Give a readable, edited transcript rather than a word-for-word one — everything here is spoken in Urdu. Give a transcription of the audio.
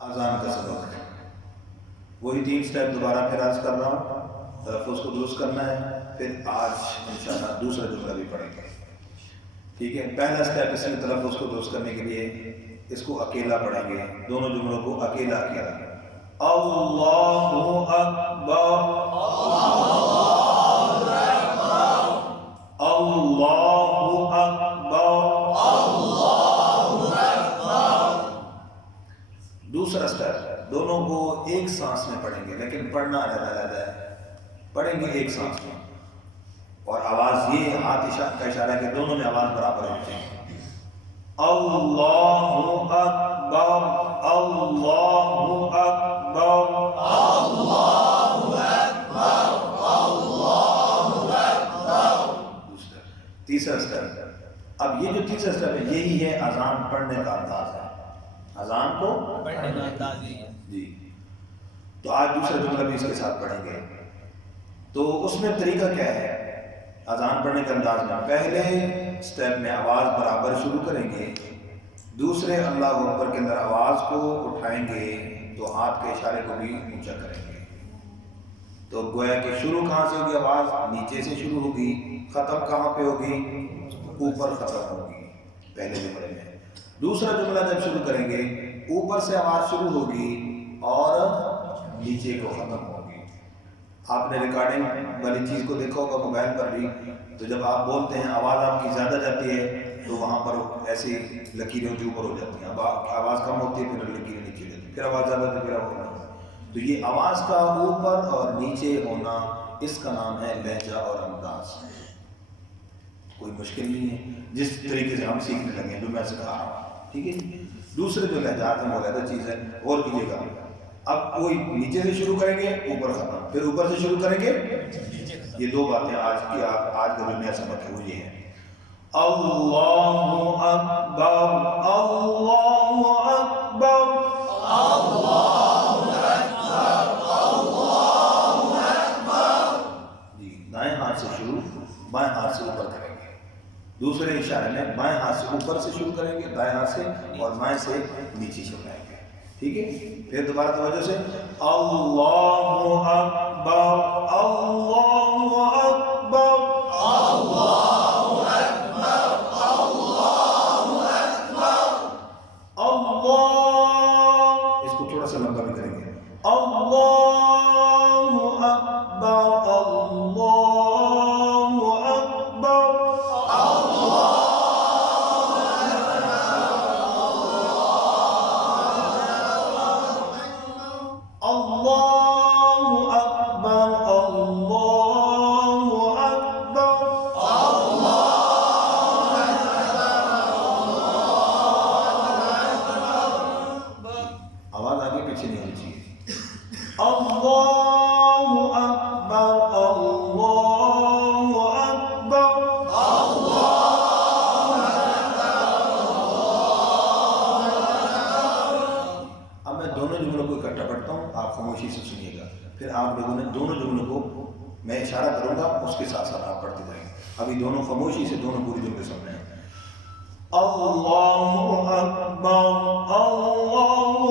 اذان کا سبق ہے. وہی 3 سٹیپ دوبارہ پھر عرض کر رہا ہوں، تلفظ کو درست کرنا ہے. پھر آج انشاءاللہ دوسرا جملہ بھی پڑھیں گے. ٹھیک ہے. پہلا سٹیپ اس میں تلفظ کو درست کرنے کے لیے اس کو اکیلا پڑھیں گے، دونوں جملوں کو اکیلا اکیلا. اللہ اکبر، اللہ اکبر. دوسرا سٹیپ دونوں کو ایک سانس میں پڑھیں گے، لیکن پڑھنا علیحدہ ہے. پڑھیں گے ایک سانس میں، اور آواز یہ ہاتھ کا اشارہ ہے کہ دونوں میں آواز برابر ہونی چاہیے. اللہ اکبر، اللہ اکبر، اللہ اکبر، اللہ اکبر. تیسرا سٹیپ. اب یہ جو تیسرا سٹیپ ہے یہی ہے اذان پڑھنے کا انداز ہے. اذان کو پڑھنے کا انداز ہے جی. تو آج دوسرا جملہ بھی اس کے ساتھ پڑھیں گے. تو اس میں طریقہ کیا ہے اذان پڑھنے کے انداز میں؟ پہلے سٹیپ میں آواز برابر شروع کریں گے، دوسرے اللہ اکبر کے اندر آواز کو اٹھائیں گے تو ہاتھ کے اشارے کو بھی اونچا کریں گے. تو گویا کہ شروع کہاں سے ہوگی؟ آواز نیچے سے شروع ہوگی، ختم کہاں پہ ہوگی؟ اوپر ختم ہوگی پہلے جملے میں. دوسرا جملہ جب شروع کریں گے اوپر سے آواز شروع ہوگی اور نیچے کو ختم ہوگی. آپ نے ریکارڈنگ والی چیز کو دیکھا ہوگا موبائل پر بھی. تو جب آپ بولتے ہیں آواز آپ کی زیادہ جاتی ہے تو وہاں پر ایسی لکیریں جو اوپر ہو جاتی ہیں. اب آواز کم ہوتی ہے پھر لکیریں نیچے جاتی ہیں، پھر آواز زیادہ ہوتی ہے پھر آواز کم. تو یہ آواز کا اوپر اور نیچے ہونا اس کا نام ہے لہجہ اور انداز. کوئی مشکل نہیں ہے، جس طریقے سے ہم سیکھنے لگے ہیں جو میں سکھا رہا ہوں. ٹھیک ہے. دوسرے جو لہجات ہیں وہ علیحدہ چیز ہے، غور کیجیے گا. اب وہی نیچے سے شروع کریں گے اوپر ختم، پھر اوپر سے شروع کریں گے. یہ دو باتیں آج کا جو نیا سبق ہے وہ یہ ہے. اللہ اکبر، اللہ اکبر، اللہ اکبر، اللہ اکبر. جی دائیں ہاتھ سے شروع، بائیں ہاتھ سے اوپر کریں گے. دوسرے اشارے میں بائیں ہاتھ سے اوپر سے شروع کریں گے، دائیں ہاتھ سے، اور بائیں سے نیچے چلائیں گے. ٹھیک ہے. پھر دوبارہ توجہ سے اللہ اکبر، اللہ اکبر، اللہ اکبر، اللہ اکبر. اللہ، اس کو تھوڑا سا لمبا بھی کریں گے. اللہ اکبر، اللہ اکبر، میں اشارہ کروں گا اس کے ساتھ ساتھ آپ پڑھتے جائیں گے. ابھی دونوں خاموشی سے دونوں پوری جملے سننے ہیں. اللہ اکبر، اللہ